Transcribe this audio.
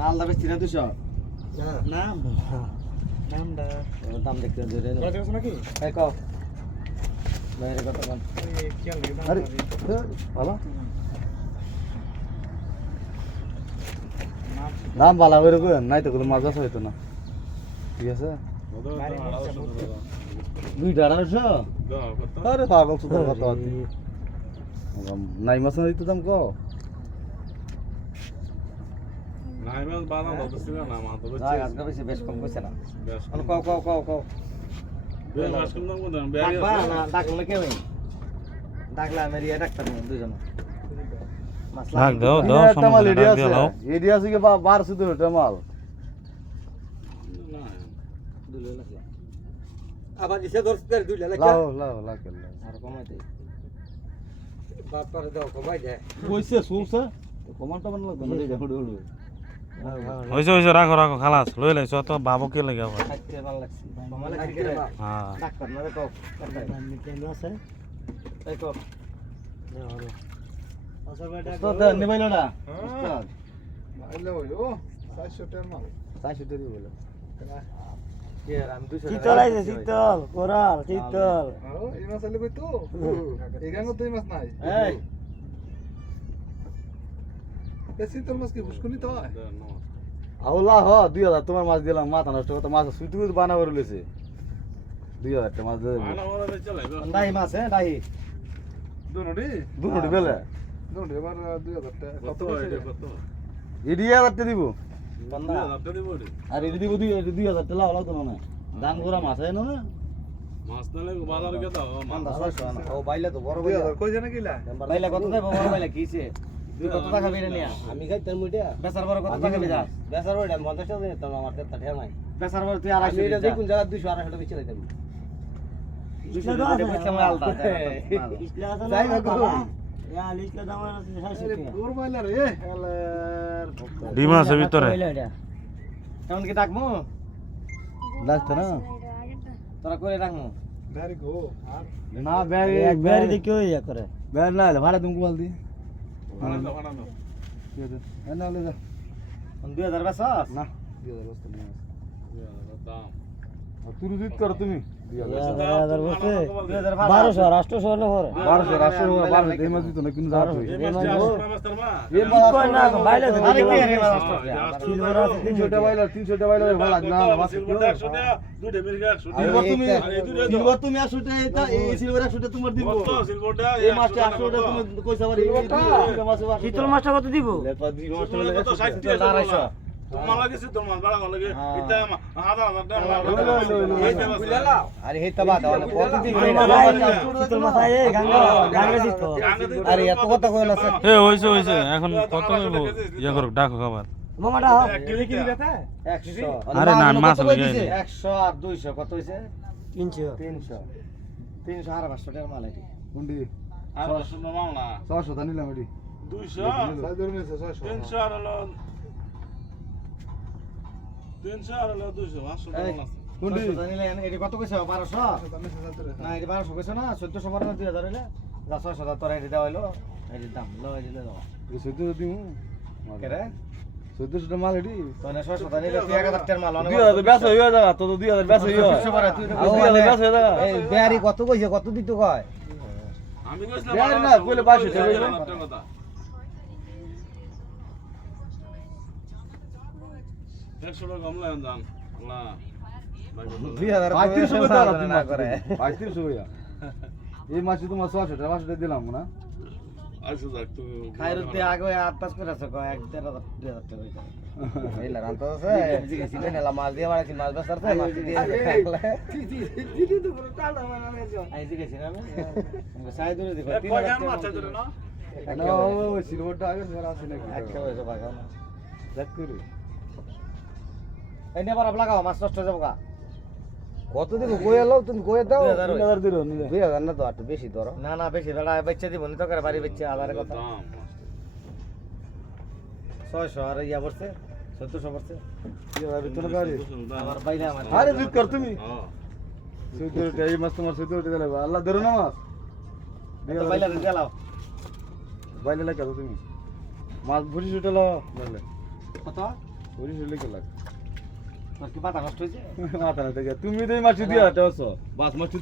আলাদা বেশি না দুশো না নামটা দাম দেখতে ধরে কোরআন দেওয়াছ নাকি? এই কও। বাইরে কত কোন এই খেয়াল লাগে দাম আরে পাবি। ভালো। দাম ভালো করে কই নাই তো কোনো মাছ আছে হইতো না। ঠিক আছে। দুইটা আড়াইশো? আরে পাগল আছে নাই মাছ দাম কও। নাইমাস বাদাম ধরতেছিল না মা তো যাই আজকে বেশি বেশ কম কইছে না। অন কও কও কও কও। বেশ মাস কম দাম কোন ডাকবা না ডাকলে আমি রিয়া ডাক্তার নেই দুজন ডাক দাও, দাও, সমস্যা এডিয়া আছে। কি বা বার শুধু এটা মাল? আবার দিছে দর্শক দুই লাখ লাও লাও লাও। কেন আর কমাই দে। বাপার দাও কমাই দে। কইছে শুনছে? কমান টমান লাগবে না রে হুড় হুড় হয়েছে হয়েছে রাখো রাখো খালাস লই লাইছ তো বাবু কে লাগে আবার। হ্যাঁ। ডাক্তার না রে কও এই কও তো দে নিবাইলো না উস্তাদ আইলো ও 400 টাকা মাল চাইছো দেরি বলে কে আর আমি 200 শীতল? শীতল কোরাল শীতল। এই মাছ আইলো কই তো? এখানে তো এই মাছ নাই। এই। এ শীতল মাছ কি ফুসকুনি তো হয়? আউলা হ দুই হাজার তোমার মাছ দিলাম মাথা নষ্ট মাছ সুইটু দুই মাছ দিয়ে মাছ হ্যাঁ ডাহি দুনোটি? দুটো বেলে? দুনোটি এবার 2000 টাকা কত দিব। আর দিব দুই দুই হাজার টাকা লাও তো না দান করা মাছ হয় না মাছ নালে বাজার আনা ও বাইলে তো বড় 2000 কই জানা কিলা? বাইলে কত দেবো? বড় বাইলে কিছে কত টাকা বেরে নিয়া? আমি খাইতাম মুইটা বেচার বড় কত টাকা বেজা বেসার ওইটা পঞ্চাশ টাকা দিতাম তো আমার তেত্তা ঠেয়া নাই। বেচার বড় তুই আমি আড়াইশো এটা দেখুন জায়গা দুইশো আড়াইশো টাকা। রে। এলার ডিম আছে ভিতরে। কেমন কি ডাকমু? ডাকতো না? তোরা করে না দেখে না ভাড়া তুমি বল দি দুই হাজার বেসাস না। দুই হাজার নিয়ে দাম। তুই জিত তুমি। বারোশো রাষ্ট্রশো হলে পরে বারোশো রাষ্ট্র বারোশো এই মাছ দিত না কিন্তু যাওয়া তুই। এই মাছ আসছে মাস্টার মা এই মাছ কই না, বাইলে তো আরে কি দিলাম। রে মাছ আসছে? সিলভার আছে তিনশো টাকা। বাইলা তিনশো বাইলা ভাড়া দিলাম সিলভার 100 টাকা দুইটা মির্গা 100 টাকা। সিলভার তুমি আর এই সিলভার তুমি একশো টাকা এটা এই সিলভার একশো টাকা তোমার দিব। এই মাছটা একশো টাকা তুমি মাছ শীতল মাছটা কত দিব? 60 টাকা হ্যাঁ। এটা হাজার হাজার টাকা মাছ লই, লই, লই, লই। এই যে মাছ। আরে এত কথা এ এখন কত হইব ইয়ে করুক ডাকো খাবার। মামাটা আরে না, মাছ লেগে আর দুইশো কত হয়েছে তিনশো। তিনশো। তিনশো আর পাঁচশো টাকার মাল এটি। কোনটি আর দশ মাল না। ছশো তা নিলাম এটি। 200 সাইজ ধরে নিছে 600 300 আর হলো 300 আর হলো 200 500 টাকা আছে। এটি কত কইছো? বারোশো? না এটি বারোশো কইছো না চোদ্দশো বারো দুই হাজার হইলে। যা ছয়শো তা তোরা এটি দেওয়া হইল এটির দাম লো এটি লো চোদ্দশো দিমু। কেরে চোদ্দশো টাকা মাল এটি। ছয়শো এক হাজার টাকার মাল দুই হাজার বেশ হইয়া যাবে তো দুই হাজার বেশ তুই দুই হাজার বেশ হয়ে যাবে বেয়ারি কত কইছে কত দিতে কয়? আমি কইছিলাম না, কইলে 500 টাকা দেড় হাজার টাকা কম লাগে জান না এই মাসে তোমার ছশো টাকা পাঁচশো টাকা দিলাম না আচ্ছা যাক তো খাইরতে আগে আট পাঁচ করে আছে কয় এক দেড় হাজার দুই হাজার টাকা হইছে এই লাগান তো আছে জিজ্ঞেসিলেন এলা মাছ দিয়ে বাড়াইছি মাছ বেচার তো মাছ দিয়ে আই মাছ লাগাও নষ্ট হয়ে যাব গা। কত দিব? এলো তুমি দাও? দুই হাজার তিন হাজার দিলো নিলে। দুই হাজার না তো একটু বেশি ধরো। না না বেশি বেড়া বাচ্চা দিব নি তো করে বাড়ি বাচ্চা আধারের কথা। দাম ছয়শো আর ইয়া পড়ছে চোদ্দশো পড়ছে। তিন হাজার ভিতরে গাড়ি আমার বাইরে আমার। আরে জিত কর তুমি? হ্যাঁ চৌদ্দটা এই মাস তোমার চৌদ্দটা দিলে আল্লাহ ধরো না মাছ। তো দিলাও বাইলে লাগে তুমি। মাছ ভুড়ি ছুটে লো বললে কত? ভুড়ি ছুটলে কে লাগ। পাতা নষ্ট হয়েছে। মাথা না থেকে তুমি তো মাছ দিয়ে আটা বাস মাছ